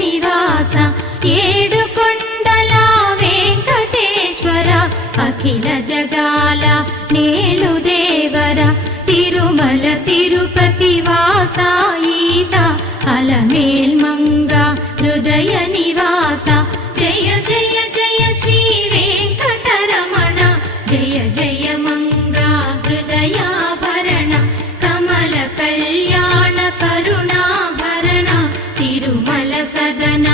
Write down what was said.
నివాస ఏడుకొండల వెంకటేశ్వర అఖిల జగాల నేలు దేవర తిరుమల తిరుపతి వాస ఈస అలమేల్మంగ హృదయ నివాస జయ జయ జయ శ్రీ వెంకటరమణ జయ జయ మంగ హృదయాభరణ కమల కళ్యాణ కరుణాభరణ తిరుమల సదన